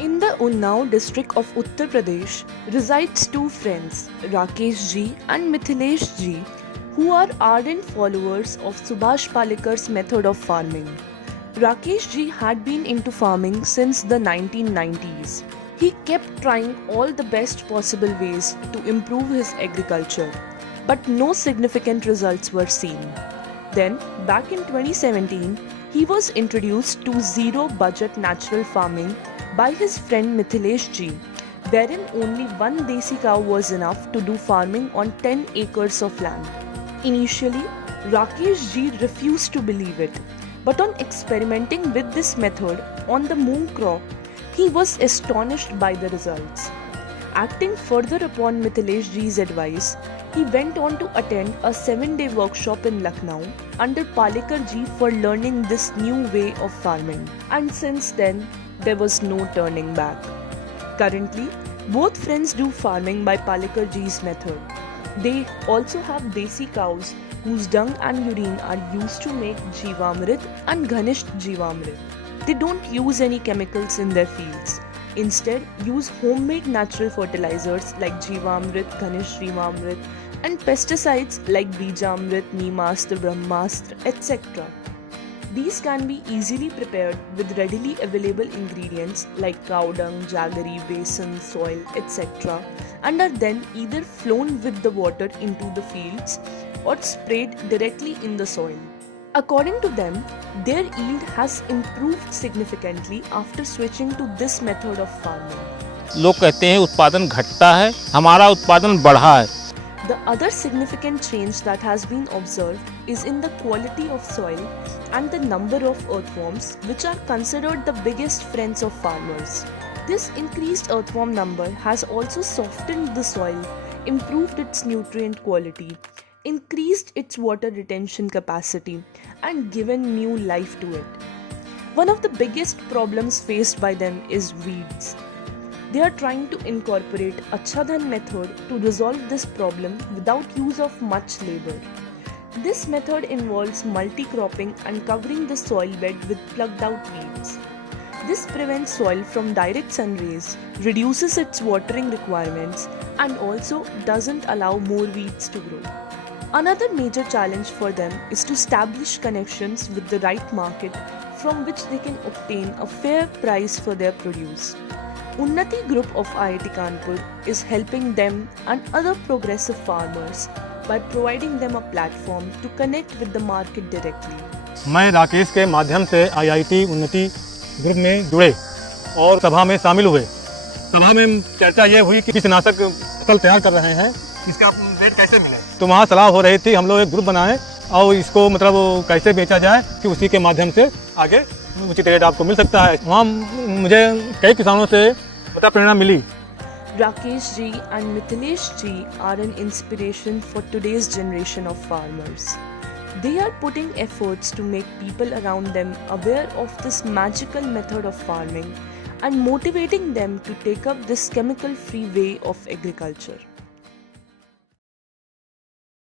In the Unnao district of Uttar Pradesh resides two friends, Rakesh ji and Mithilesh ji, who are ardent followers of Subhash Palekar's method of farming. Rakesh ji had been into farming since the 1990s. He kept trying all the best possible ways to improve his agriculture, but no significant results were seen. Then, back in 2017, he was introduced to zero budget natural farming by his friend Mithilesh ji, wherein only one desi cow was enough to do farming on 10 acres of land. Initially, Rakesh ji refused to believe it, but on experimenting with this method on the moong crop, he was astonished by the results. Acting further upon Mithilesh ji's advice, he went on to attend a 7-day workshop in Lucknow under Palekar ji for learning this new way of farming. And since then, there was no turning back. Currently, both friends do farming by Palekar ji's method. They also have desi cows whose dung and urine are used to make Jeevamrit and Ghanisht Jeevamrit. They don't use any chemicals in their fields. Instead, use homemade natural fertilizers like Jeevamrit, Ghanisht Jeevamrit, and pesticides like Bijamrit, Neemastra, Brahmastra, etc. These can be easily prepared with readily available ingredients like cow dung, jaggery, besan, soil, etc. and are then either flown with the water into the fields or sprayed directly in the soil. According to them, their yield has improved significantly after switching to this method of farming. लोग कहते हैं उत्पादन घटता है, हमारा उत्पादन बढ़ा है. The other significant change that has been observed is in the quality of soil and the number of earthworms, which are considered the biggest friends of farmers. This increased earthworm number has also softened the soil, improved its nutrient quality, increased its water retention capacity, and given new life to it. One of the biggest problems faced by them is weeds. They are trying to incorporate Achchadhan method to resolve this problem without use of much labor. This method involves multi-cropping and covering the soil bed with plugged out weeds. This prevents soil from direct sun rays, reduces its watering requirements, and also doesn't allow more weeds to grow. Another major challenge for them is to establish connections with the right market from which they can obtain a fair price for their produce. Unnati Group of IIT Kanpur is helping them and other progressive farmers by providing them a platform to connect with the market directly. मैं राकेश के माध्यम से IIT उन्नति group में जुड़े और सभा में शामिल हुए। सभा में चर्चा ये हुई कि कीटनाशक फसल तैयार कर रहे हैं, इसका रेट कैसे मिले। तो वहाँ सलाह हो रही थी, हम लोग एक ग्रुप बनाए और इसको मतलब कैसे बेचा जाए कि उसी के माध्यम से आगे उचित रेट आपको मिल सकता है। वहाँ मुझे कई किसानों से प्रेरणा मिली। Rakesh ji and Mithilesh ji are an inspiration for today's generation of farmers. They are putting efforts to make people around them aware of this magical method of farming and motivating them to take up this chemical-free way of agriculture.